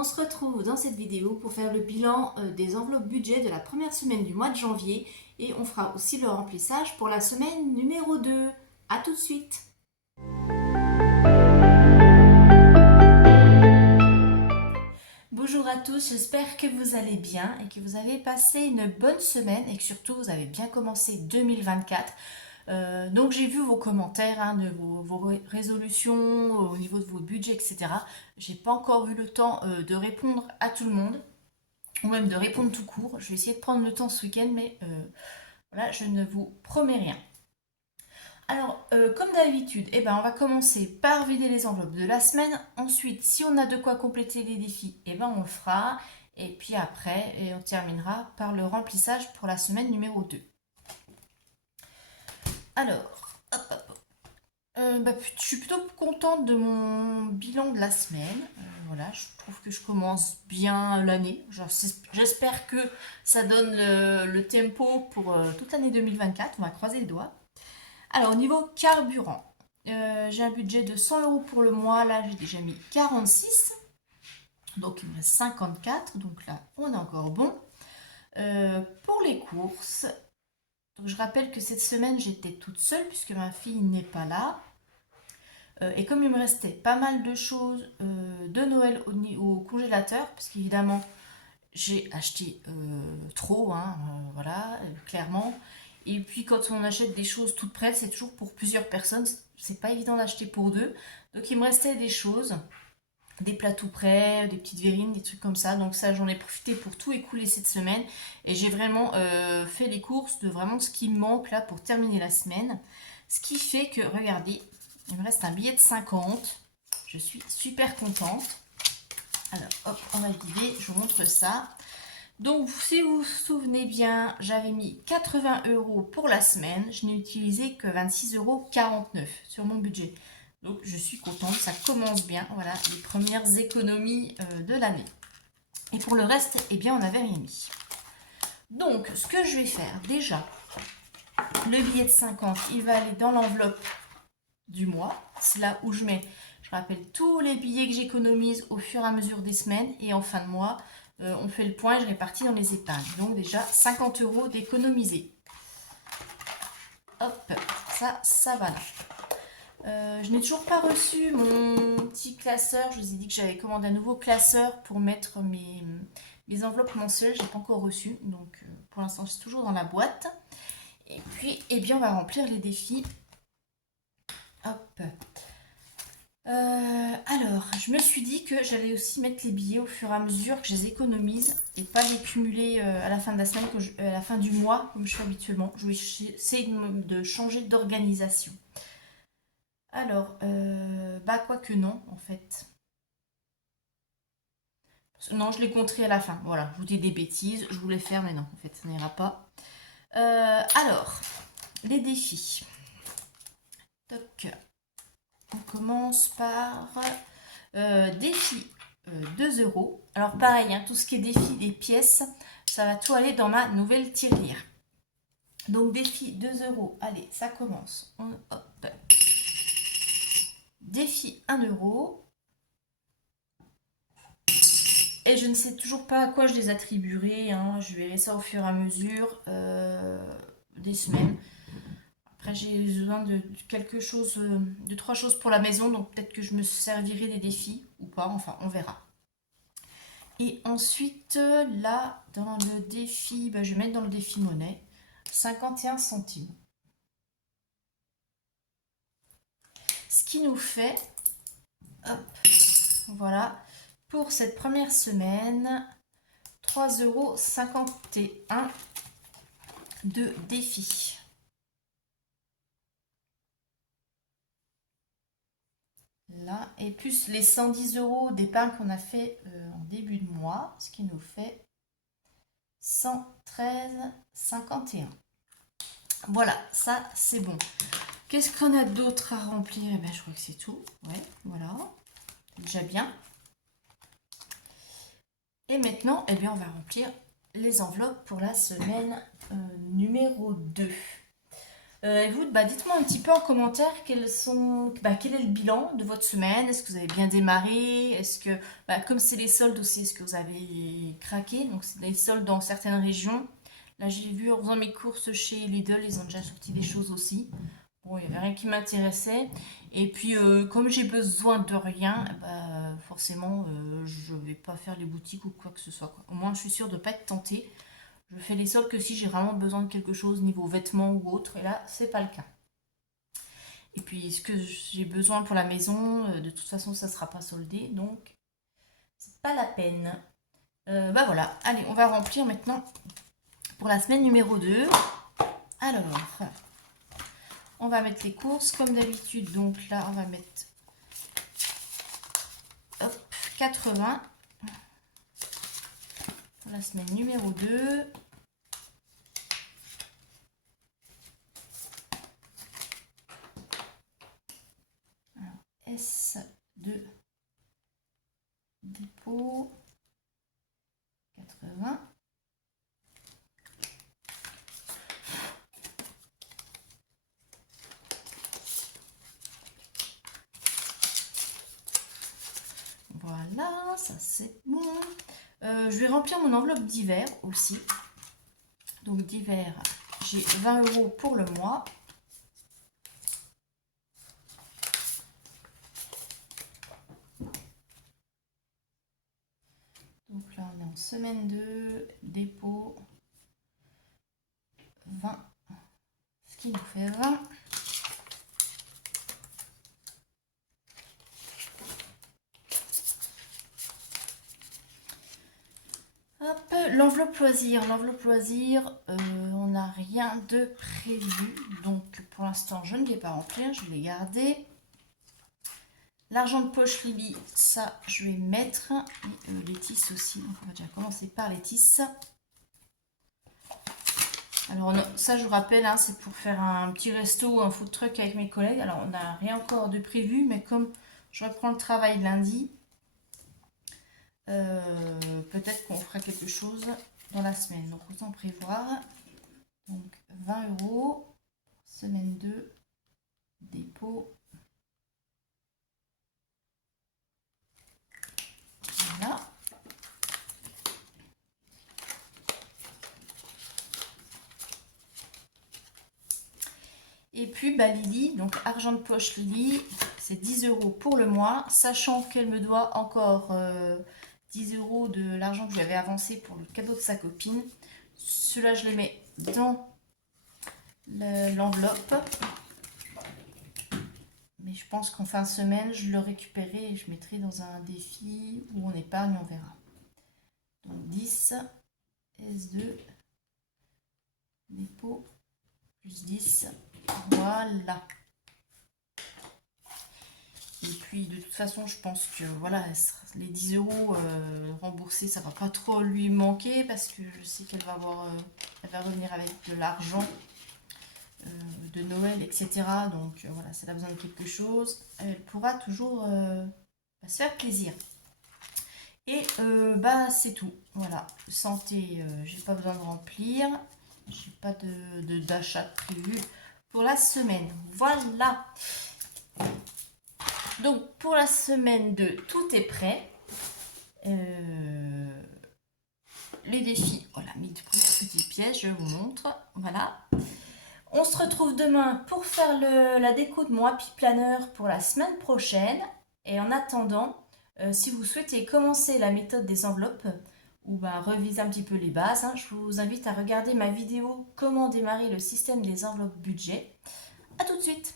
On se retrouve dans cette vidéo pour faire le bilan des enveloppes budget de la première semaine du mois de janvier et on fera aussi le remplissage pour la semaine numéro 2. A tout de suite. Bonjour à tous, j'espère que vous allez bien et que vous avez passé une bonne semaine et que surtout vous avez bien commencé 2024. Donc j'ai vu vos commentaires de vos résolutions au niveau de vos budgets, etc. J'ai pas encore eu le temps de répondre à tout le monde ou même de répondre tout court. Je vais essayer de prendre le temps ce week-end, mais voilà, je ne vous promets rien. Alors, comme d'habitude, on va commencer par vider les enveloppes de la semaine. Ensuite, si on a de quoi compléter les défis, on le fera. Et puis après, on terminera par le remplissage pour la semaine numéro 2. Alors, je suis plutôt contente de mon bilan de la semaine. Voilà, je trouve que je commence bien l'année. J'espère que ça donne le tempo pour toute l'année 2024. On va croiser les doigts. Alors, au niveau carburant, j'ai un budget de 100 € pour le mois. Là, j'ai déjà mis 46. Donc, il me reste 54. Donc là, on est encore bon. Pour les courses, donc je rappelle que cette semaine, j'étais toute seule puisque ma fille n'est pas là. Et comme il me restait pas mal de choses de Noël au congélateur, parce qu'évidemment, j'ai acheté trop, voilà, clairement. Et puis quand on achète des choses toutes prêtes, c'est toujours pour plusieurs personnes. C'est pas évident d'acheter pour deux. Donc il me restait des choses, des plats tout prêts, des petites verrines, des trucs comme ça. Donc ça, j'en ai profité pour tout écouler cette semaine. Et j'ai vraiment fait les courses de vraiment ce qui me manque là pour terminer la semaine. Ce qui fait que, regardez, il me reste un billet de 50. Je suis super contente. Alors, hop, on va vider, je vous montre ça. Donc, si vous vous souvenez bien, j'avais mis 80 € pour la semaine. Je n'ai utilisé que 26,49 € sur mon budget. Donc, je suis contente, ça commence bien. Voilà, les premières économies de l'année. Et pour le reste, on n'avait rien mis. Donc, ce que je vais faire, déjà, le billet de 50, il va aller dans l'enveloppe du mois. C'est là où je mets, je rappelle, tous les billets que j'économise au fur et à mesure des semaines. Et en fin de mois, on fait le point et je répartis dans les épargnes. Donc déjà 50 € d'économiser. Hop, ça va là. Je n'ai toujours pas reçu mon petit classeur. Je vous ai dit que j'avais commandé un nouveau classeur pour mettre mes enveloppes mensuelles. Je n'ai pas encore reçu. Donc pour l'instant, c'est toujours dans la boîte. Et puis, on va remplir les défis. Hop. Alors, je me suis dit que j'allais aussi mettre les billets au fur et à mesure que je les économise et pas les cumuler à la fin de la semaine, à la fin du mois, comme je fais habituellement. Je vais essayer de changer d'organisation. Alors, quoique non, en fait. Non, je les compterai à la fin. Voilà, je vous dis des bêtises, je voulais faire, mais non, en fait, ça n'ira pas. Alors, les défis. Toc. On commence par défi 2 €. Alors pareil, tout ce qui est défi des pièces, ça va tout aller dans ma nouvelle tirelire. Donc défi 2 €, allez, ça commence. Hop. Défi 1 €. Et je ne sais toujours pas à quoi je les attribuerai. Je verrai ça au fur et à mesure des semaines. Après, j'ai besoin de quelque chose, de 3 choses pour la maison, donc peut-être que je me servirai des défis ou pas, enfin, on verra. Et ensuite, là, dans le défi, je vais mettre dans le défi monnaie, 51 centimes. Ce qui nous fait, hop, voilà, pour cette première semaine, 3,51 € de défi. Là, et plus les 110 € d'épargne qu'on a fait en début de mois, ce qui nous fait 113,51 €. Voilà, ça c'est bon. Qu'est-ce qu'on a d'autre à remplir? Je crois que c'est tout. Ouais, voilà. Déjà bien. Et maintenant, on va remplir les enveloppes pour la semaine numéro 2. Et vous, bah, dites-moi un petit peu en commentaire quel est le bilan de votre semaine. Est-ce que vous avez bien démarré? Est-ce que, bah, comme c'est les soldes aussi, est-ce que vous avez craqué? Donc, c'est les soldes dans certaines régions. Là, j'ai vu en faisant mes courses chez Lidl, ils ont déjà sorti des choses aussi. Bon, il n'y avait rien qui m'intéressait. Et puis, comme j'ai besoin de rien, bah, forcément, je vais pas faire les boutiques ou quoi que ce soit, quoi. Au moins, je suis sûre de ne pas être tentée. Je fais les soldes que si j'ai vraiment besoin de quelque chose niveau vêtements ou autre, et là, c'est pas le cas. Et puis, ce que j'ai besoin pour la maison, de toute façon, ça sera pas soldé, donc c'est pas la peine. Bah voilà, allez, on va remplir maintenant pour la semaine numéro 2. Alors, on va mettre les courses comme d'habitude. Donc là, on va mettre hop, 80 pour la semaine numéro 2. Alors, S2 dépôt 80. Voilà, ça c'est bon. Je vais remplir mon enveloppe d'hiver aussi. Donc d'hiver, j'ai 20 € pour le mois. Donc là, on est en semaine 2, dépôt 20, ce qui nous fait 20. Hop, l'enveloppe loisir. L'enveloppe loisir, on n'a rien de prévu. Donc pour l'instant, je ne vais pas remplir, je vais les garder. L'argent de poche Libby, ça je vais mettre. Et les tisses aussi. Donc on va déjà commencer par les tisses. Alors ça je vous rappelle, hein, c'est pour faire un petit resto ou un food truck avec mes collègues. Alors on n'a rien encore de prévu, mais comme je reprends le travail lundi, peut-être qu'on fera quelque chose dans la semaine. Donc autant prévoir. Donc 20 €, semaine 2, dépôt. Voilà. Et puis bah, Lily, donc argent de poche Lily, c'est 10 € pour le mois, sachant qu'elle me doit encore 10 € de l'argent que j'avais avancé pour le cadeau de sa copine. Cela je les mets dans l'enveloppe. Mais je pense qu'en fin de semaine, je le récupérerai et je mettrai dans un défi où on épargne, on verra. Donc 10, S2, dépôt, plus 10, voilà. Et puis de toute façon, je pense que voilà, les 10 € remboursés, ça va pas trop lui manquer parce que je sais qu'elle va elle va revenir avec de l'argent de Noël, etc. Donc voilà, si elle a besoin de quelque chose, elle pourra toujours se faire plaisir. Et bah c'est tout. Voilà, santé, j'ai pas besoin de remplir. J'ai pas d'achat prévu pour la semaine. Voilà. Donc pour la semaine 2, tout est prêt. Les défis, voilà, mes premières petites pièces, je vous montre. Voilà. On se retrouve demain pour faire la déco de mon Happy Planner pour la semaine prochaine. Et en attendant, si vous souhaitez commencer la méthode des enveloppes ou ben, reviser un petit peu les bases, hein, je vous invite à regarder ma vidéo comment démarrer le système des enveloppes budget. A tout de suite.